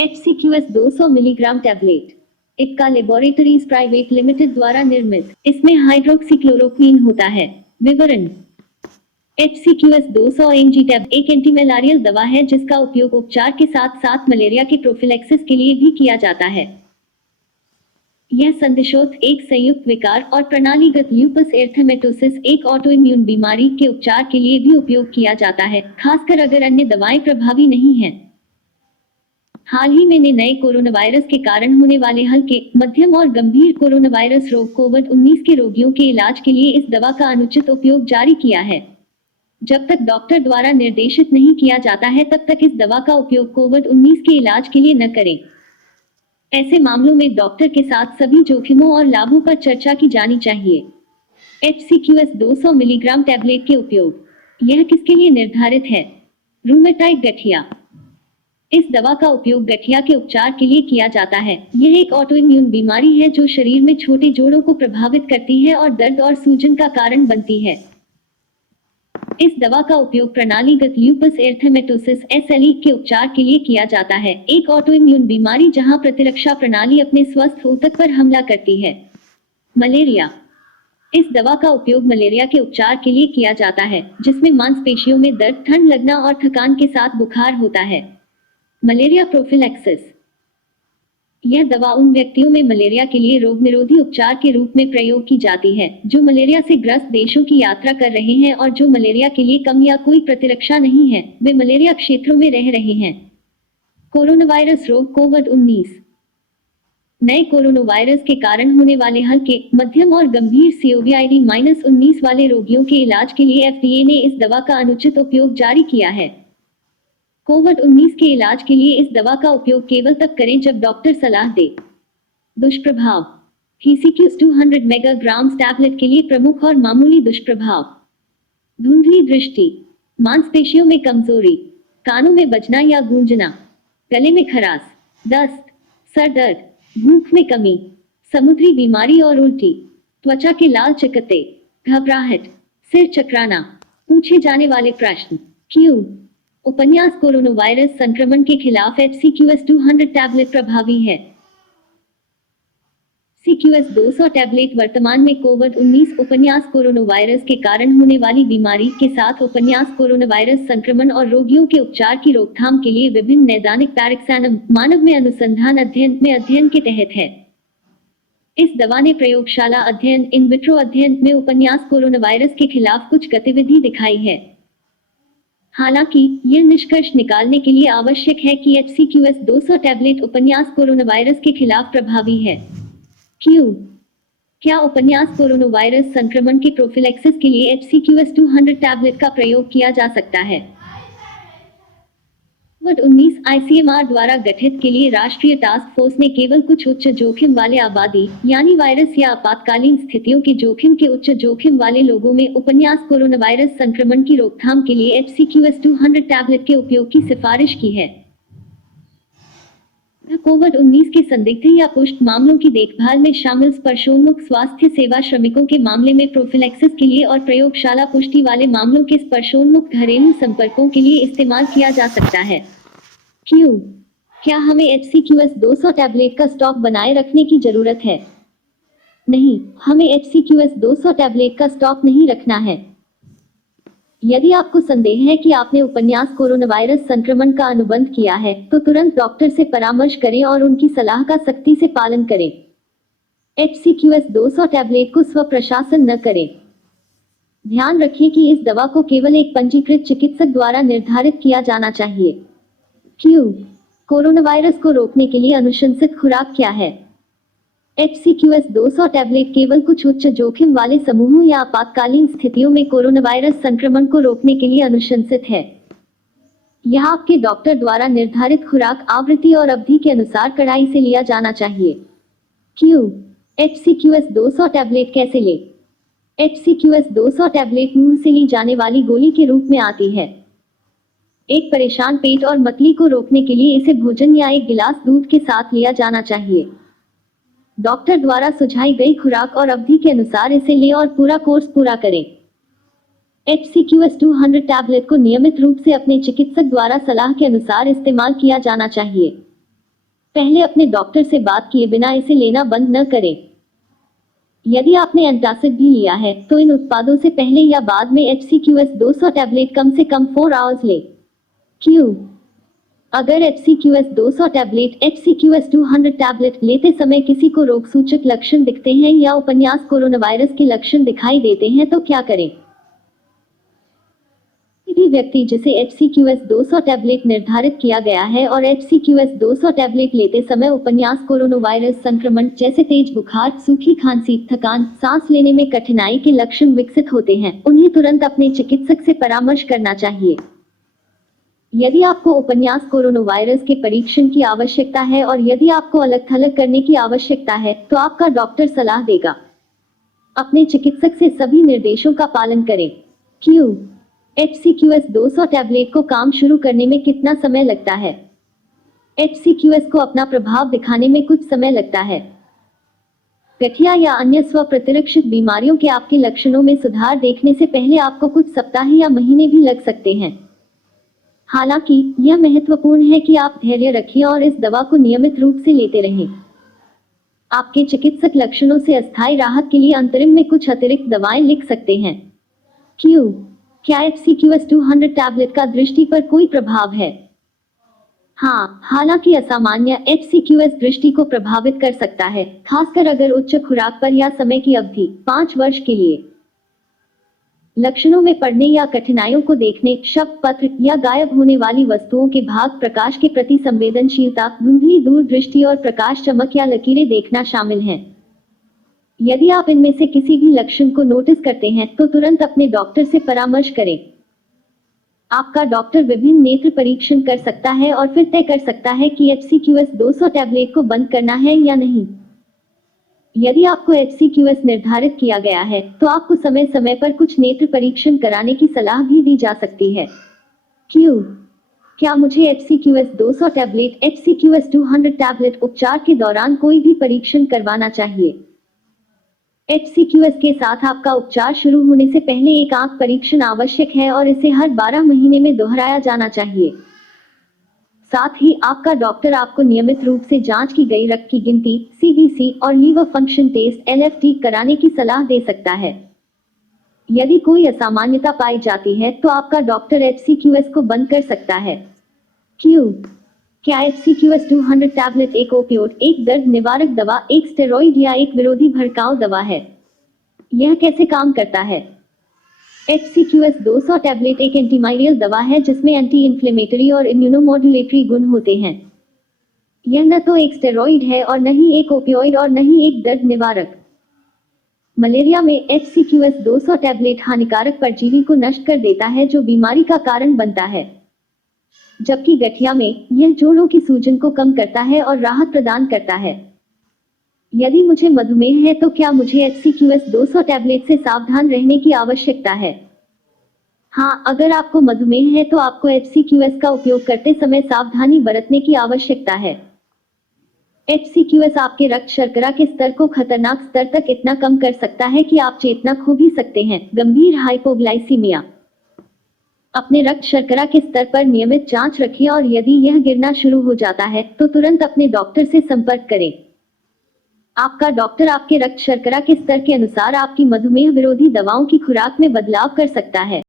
HCQS 200 milligram tablet इक्का laboratories private limited द्वारा निर्मित। इसमें हाइड्रोक्सीक्लोरोक्वीन होता है। विवरण: HCQS 200 mg टैब एक एंटीमैलेरियल दवा है जिसका उपयोग उपचार के साथ साथ मलेरिया के प्रोफिलैक्सिस के लिए भी किया जाता है। यह संदिग्ध एक संयुक्त विकार और प्रणालीगत ल्यूपस एरिथेमेटोसिस एक ऑटोइम्यून बीमारी के उपचार के लिए भी उपयोग किया जाता है, खासकर अगर अन्य दवाएं प्रभावी नहीं हैं। हाल ही में नए कोरोना वायरस के कारण होने वाले हल्के, मध्यम और गंभीर कोरोना वायरस रोग कोविड-19 के रोगियों के इलाज के लिए इस दवा का अनुचित उपयोग जारी किया है। जब तक डॉक्टर द्वारा निर्देशित नहीं किया जाता है तब तक इस दवा का उपयोग कोविड-19 के इलाज के लिए न करें। ऐसे मामलों में डॉक्टर के साथ सभी जोखिमों और लाभों पर चर्चा की जानी चाहिए। HCQS 200 मिलीग्राम टैबलेट के उपयोग। यह किसके लिए निर्धारित है? रूमेटाइड गठिया। इस दवा का उपयोग गठिया के उपचार के लिए किया जाता है। यह एक ऑटोइम्यून बीमारी है जो शरीर में छोटे जोड़ों को प्रभावित करती है और दर्द और सूजन का कारण बनती है। इस दवा का उपयोग प्रणालीगत ल्यूपस एरिथेमेटोसिस SLE के उपचार के लिए किया जाता है, एक ऑटोइम्यून बीमारी जहां प्रतिरक्षा प्रणाली अपने स्वस्थ ऊतक पर हमला करती है। मलेरिया। इस दवा का उपयोग मलेरिया के उपचार के लिए किया जाता है, जिसमें मांसपेशियों में दर्द, ठंड लगना और थकान के साथ बुखार होता है। Malaria prophylaxis. यह दवा उन व्यक्तियों में मलेरिया के लिए रोग निरोधी उपचार के रूप में प्रयोग की जाती है जो मलेरिया से ग्रस्त देशों की यात्रा कर रहे हैं और जो मलेरिया के लिए कम या कोई प्रतिरक्षा नहीं है, वे मलेरिया क्षेत्रों में रह रहे हैं। कोरोना वायरस रोग कोविड-19। नए कोरोना वायरस के कारण होने वाले हल्के, मध्यम और गंभीर COVID-19 वाले रोगियों के इलाज के लिए FDA ने इस दवा का अनुचित उपयोग जारी किया है। कोविड-19 के इलाज के लिए इस दवा का उपयोग केवल तब करें जब डॉक्टर सलाह दे। दुष्प्रभाव। HCQS 200 मेगाग्राम टैबलेट के लिए प्रमुख और मामूली दुष्प्रभाव: धुंधली दृष्टि, मांसपेशियों में कमजोरी, कानों में बजना या गूंजना, गले में खराश, दस्त, सर दर्द, भूख में कमी, समुद्री बीमारी और उल्टी, त्वचा के लाल चकत्ते, घबराहट, सिर चकराना। पूछे जाने वाले प्रश्न: क्यों? उपन्यास कोरोना वायरस संक्रमण के खिलाफ HCQS 200 टैबलेट प्रभावी है। CQS 200 टैबलेट वर्तमान में कोविड-19 उपन्यास कोरोना वायरस के कारण होने वाली बीमारी के साथ उपन्यास कोरोना वायरस संक्रमण और रोगियों के उपचार की रोकथाम के लिए विभिन्न नैदानिक पैराक्सानम मानव में अनुसंधान अध्ययन के तहत है। इस दवा ने प्रयोगशाला अध्ययन इन विट्रो अध्ययन में उपन्यास कोरोना वायरस के खिलाफ कुछ गतिविधि दिखाई है। हालांकि यह निष्कर्ष निकालने के लिए आवश्यक है कि HCQS 200 टैबलेट उपन्यास कोरोना वायरस के खिलाफ प्रभावी है। क्यों? क्या उपन्यास कोरोना वायरस संक्रमण के प्रोफिलैक्सिस के लिए HCQS 200 टैबलेट का प्रयोग किया जा सकता है? कोविड-19 ICMR द्वारा गठित के लिए राष्ट्रीय टास्क फोर्स ने केवल कुछ उच्च जोखिम वाले आबादी, यानी वायरस या आपातकालीन स्थितियों के जोखिम के उच्च जोखिम वाले लोगों में उपन्यास कोरोना वायरस संक्रमण की रोकथाम के लिए HCQS 200 टैबलेट के उपयोग की सिफारिश की है। कोविड-19 के संदिग्ध या पुष्ट मामलों की देखभाल में शामिल स्पर्शोन्मुख स्वास्थ्य सेवा श्रमिकों के मामले में प्रोफिलैक्सिस के लिए और प्रयोगशाला पुष्टि वाले मामलों के स्पर्शोन्मुख घरेलू संपर्कों के लिए इस्तेमाल किया जा सकता है। क्यों? क्या हमें HCQS 200 टैबलेट का स्टॉक बनाए रखने की जरूरत है? नहीं, हमें HCQS 200 टैबलेट का स्टॉक नहीं रखना है। यदि आपको संदेह है कि आपने उपन्यास कोरोना वायरस संक्रमण का अनुबंध किया है, तो तुरंत डॉक्टर से परामर्श करें और उनकी सलाह का सख्ती से पालन करें। HCQS 200 टैबलेट को स्व-प्रशासन न करें। ध्यान रखें कि इस दवा को केवल एक पंजीकृत चिकित्सक द्वारा निर्धारित किया जाना चाहिए। क्यों? कोरोना वायरस को रोकने के लिए अनुशंसित खुराक क्या है? HCQS 200 टैबलेट केवल कुछ उच्च जोखिम वाले समूहों या आपातकालीन स्थितियों में कोरोना वायरस संक्रमण को रोकने के लिए अनुशंसित है। यह आपके डॉक्टर द्वारा निर्धारित खुराक आवृत्ति और अवधि के अनुसार कड़ाई से लिया जाना चाहिए। क्यों? HCQS 200 टैबलेट कैसे ले? HCQS 200 टैबलेट मुंह से ली जाने वाली गोली के रूप में आती है। एक परेशान पेट और मतली को रोकने के लिए इसे भोजन या एक गिलास दूध के साथ लिया जाना चाहिए। डॉक्टर द्वारा सुझाई गई खुराक और अवधि के अनुसार इसे लें और पूरा कोर्स पूरा करें। HCQS 200 टैबलेट को नियमित रूप से अपने चिकित्सक द्वारा सलाह के अनुसार इस्तेमाल किया जाना चाहिए। पहले अपने डॉक्टर से बात किए बिना इसे लेना बंद न करें। यदि आपने एंटासिड भी लिया है तो इन उत्पादों से पहले या बाद में HCQS 200 टैबलेट कम से कम 4 आवर्स लें। क्यों? अगर HCQS 200 टैबलेट HCQS 200 टैबलेट लेते समय किसी को रोग सूचक लक्षण दिखते हैं या उपन्यास कोरोना वायरस के लक्षण दिखाई देते हैं तो क्या करें? किसी भी व्यक्ति जिसे HCQS 200 टैबलेट निर्धारित किया गया है और HCQS 200 टैबलेट लेते समय उपन्यास कोरोना वायरस संक्रमण जैसे तेज बुखार, सूखी खांसी, थकान, सांस लेने में कठिनाई के लक्षण विकसित होते हैं, उन्हें तुरंत अपने चिकित्सक से परामर्श करना चाहिए। यदि आपको उपन्यास कोरोना वायरस के परीक्षण की आवश्यकता है और यदि आपको अलग-थलग करने की आवश्यकता है, तो आपका डॉक्टर सलाह देगा। अपने चिकित्सक से सभी निर्देशों का पालन करें। क्यों? HCQS 200 टैबलेट को काम शुरू करने में कितना समय लगता है? HCQS को अपना प्रभाव दिखाने में कुछ समय लगता है। गठिया या अन्य स्व प्रतिरक्षित बीमारियों के आपके लक्षणों में सुधार देखने से पहले आपको कुछ सप्ताह या महीने भी लग सकते हैं। हालांकि यह महत्वपूर्ण है कि आप धैर्य रखें और इस दवा को नियमित रूप से लेते रहें। आपके चिकित्सक लक्षणों से अस्थायी राहत के लिए अंतरिम में कुछ अतिरिक्त दवाएं लिख सकते हैं। क्यों? क्या HCQS 200 टैबलेट का दृष्टि पर कोई प्रभाव है? हाँ, हालांकि असामान्य HCQS दृष्टि को प्रभावित कर सकता है, खासकर अगर उच्च खुराक पर या समय की अवधि 5 वर्ष के लिए। लक्षणों में पढ़ने या कठिनाइयों को देखने, शब्द पत्र या गायब होने वाली वस्तुओं के भाग, प्रकाश के प्रति संवेदनशीलता, धुंधली दूरदृष्टि और प्रकाश चमक या लकीरें देखना शामिल हैं। यदि आप इनमें से किसी भी लक्षण को नोटिस करते हैं तो तुरंत अपने डॉक्टर से परामर्श करें। आपका डॉक्टर विभिन्न नेत्र परीक्षण कर सकता है और फिर तय कर सकता है कि HCQS 200 टैबलेट को बंद करना है या नहीं। यदि आपको HCQS निर्धारित किया गया है तो आपको समय समय पर कुछ नेत्र परीक्षण कराने की सलाह भी दी जा सकती है। क्यों? क्या मुझे HCQS 200 टैबलेट HCQS 200 टैबलेट उपचार के दौरान कोई भी परीक्षण करवाना चाहिए? HCQS के साथ आपका उपचार शुरू होने से पहले एक आंख परीक्षण आवश्यक है और इसे हर 12 महीने में दोहराया जाना चाहिए। साथ ही आपका डॉक्टर आपको नियमित रूप से जांच की गई रक्त की गिनती CBC और लीवर फंक्शन टेस्ट LFT कराने की सलाह दे सकता है। यदि कोई असामान्यता पाई जाती है तो आपका डॉक्टर HCQS को बंद कर सकता है। क्यों? क्या HCQS 200 टैबलेट एक ओपियोड, एक दर्द निवारक दवा, एक स्टेरॉइड या एक विरोधी भड़काऊ दवा है? यह कैसे काम करता है? HCQS 200 टैबलेट एक एंटीमाइरियल दवा है जिसमें एंटी इन्फ्लेमेटरी और इम्यूनोमॉड्यूलेटरी गुण होते हैं। यह न तो एक स्टेरॉइड है और न ही एक ओपियोइड और न ही एक दर्द निवारक। मलेरिया में HCQS 200 टैबलेट हानिकारक परजीवी को नष्ट कर देता है जो बीमारी का कारण बनता है, जबकि गठिया में यह जोड़ों की सूजन को कम करता है और राहत प्रदान करता है। यदि मुझे मधुमेह है तो क्या मुझे HCQS 200 टैबलेट से सावधान रहने की आवश्यकता है? हाँ, अगर आपको मधुमेह है तो आपको HCQS का उपयोग करते समय सावधानी बरतने की आवश्यकता है। HCQS आपके रक्त शर्करा के स्तर को खतरनाक स्तर तक इतना कम कर सकता है कि आप चेतना खो भी सकते हैं। गंभीर हाइपोग्लाइसीमिया। अपने रक्त शर्करा के स्तर पर नियमित जांच रखें और यदि यह गिरना शुरू हो जाता है तो तुरंत अपने डॉक्टर से संपर्क करें। आपका डॉक्टर आपके रक्त शर्करा के स्तर के अनुसार आपकी मधुमेह विरोधी दवाओं की खुराक में बदलाव कर सकता है।